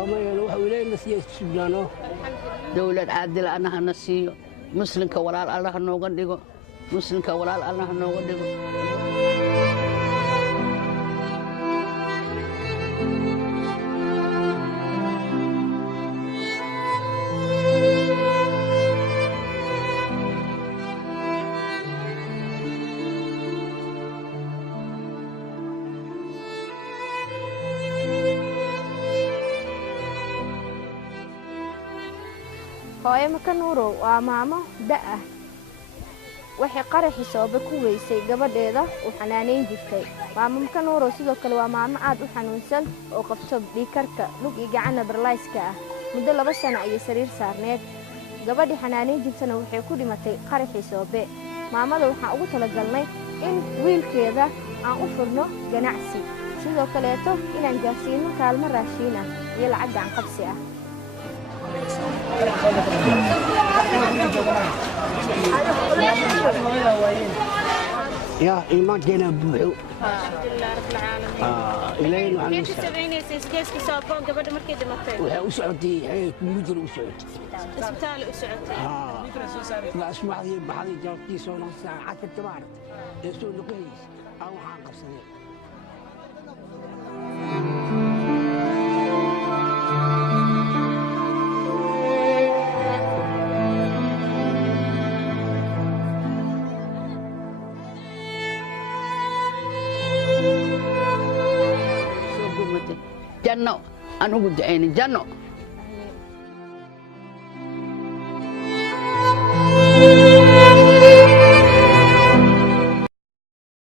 وما يروح إليه نسيه سبحانه دولة عادل أنا هنسيه مسلم كورال الله نوغديغو مسلم كورال الله نوغديغو hooyo maka nuurow waa maamo da' ah waxay qaraxi sababa ku weysay gabadheeda uu xanaaneyn jirtay maamo maka nuurow sidoo kale waa maamo aad u xanuunsan oo qabto dhiigkarka lug iyo gacan barlayska ah muddo 2 sano ayay sariir saarneed gabadhii xanaaneyn jirtana waxay ku dhimatay qaraxi sababe maamada waxaan ugu talagalnay in wiilkeeda aan u furno ganacsi sidoo kaleeto inaan gaarsiino kaalmo raashin ah iyo lacag gacan qabsi ah يا إيمان جينا بوحو الحمد لله رب العالمين إلين وعن كيف تسويني سيسكيس كسابون قبل مركي دمتين وسعودي مدير وسعودي اسبتال وسعودي لا اسمع هذه بحالي جاوبتي سونا ساعات التبارك يسوي نقيس أو حاقب صغير جنة أنا قد عيني جنة